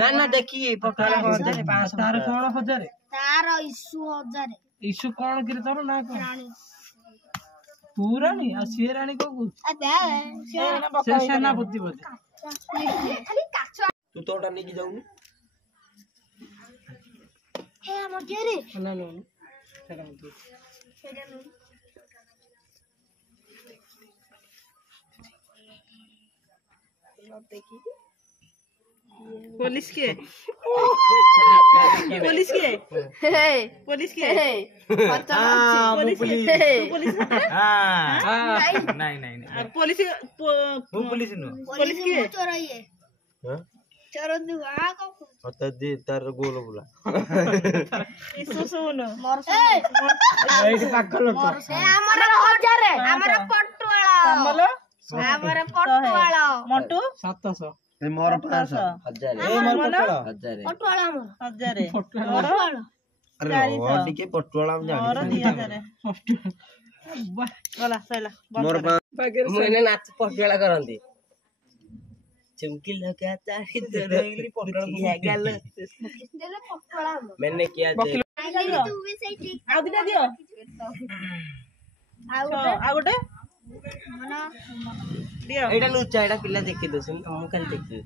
ना ना देखिए पटोला हजार 500 तार कोन हजार तार इशू कोन करे तोर ना कोन पूरा नहीं आ से रानी को से सेनापति बोले तू तोटा नहीं की जाऊनी हे हम के रे ना ना सेटा मत सेटा नो देखी पुलिस के पुलिस के पुलिस के पुलिस नहीं पुलिस पुलिस नो पुलिस के चोर है हां चोर दुआ को पता दे तार गोल बोला इसो सुनो मोर ए पागल लोग ए हमरा पटवाला हमरा पटवाला मोटू 700 ए मोर 500 हजार ए मोर पटवाला हजार पटवाला अरे ओडी के पटवाला हम जानी मोर 2000 बोला सैला मोर मने नाच पटवाला करंती चमकी लगा तारी दरली पटवाला गल देले पटवाला मैंने किया दे तू भी सही ठीक आ दिना दियो आ गोटे मना दियो एटा लुच्चा एटा पिल्ला देखि दोसुन हम काल देखि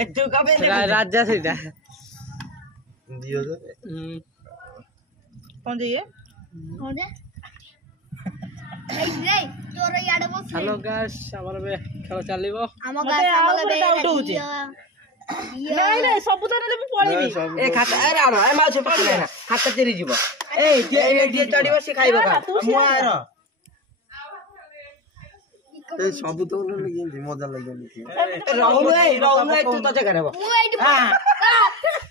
ए तू कबे राजा सेटा दियो तो कोन दिए कोन दे रे तोर याडे बस हेलो गाइस हमर बे खेल चलिबो हम गाइस हमर बे नहीं नहीं सब तो ने पळिबी ए खाता अरे आनो ए माछ पकले ना हाथ चेरी जीवो ए ये चढ़िबो से खाइबो का मु आरो ए सब तो लगे मजा लगनी राहुल तू तो जगह रे मु एठी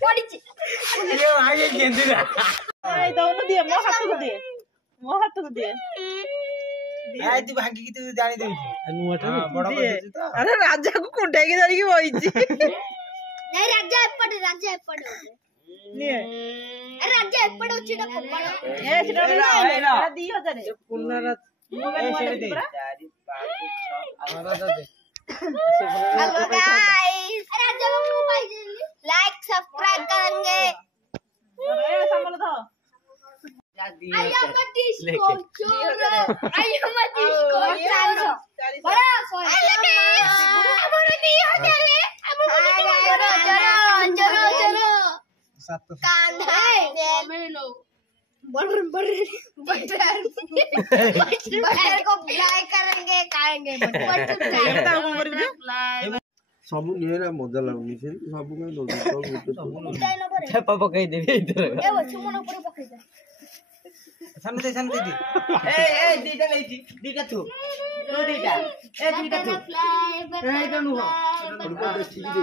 पड़ी छी ये आगे गेंदीरा ए दौन दे मो हाथ को दे आई तू भागी की तू जानी देउ नुआटा बड़ा बजे तो अरे राजा को कुंटाई के धरी के होई छी नहीं राजा एपड़ ने अरे राजा एपड़ होची ना पप्पा ए सिटा नहीं 2000 पुनरा मोबाइल वाले पूरा 4 5 6 आवाज दे हेलो गाइस राजा को मोबाइल लाइक सब्सक्राइब करेंगे अरे संभल दो आई एम अ डिस्को चोर आई एम अ डिस्को 400 बड़ा 100 हमर 2000 चलो 700 कांधा मेलो बटर को फ्राई करेंगे खाएंगे सब नेरा मजा लागुनी से सब में दो छपा पकाई देबे इधर ए सुमन ऊपर पकाई दे सामने दे ए दीटा लेती दीटा तू दीटा ए दीटा तू ए इधर नु हो ठीक दे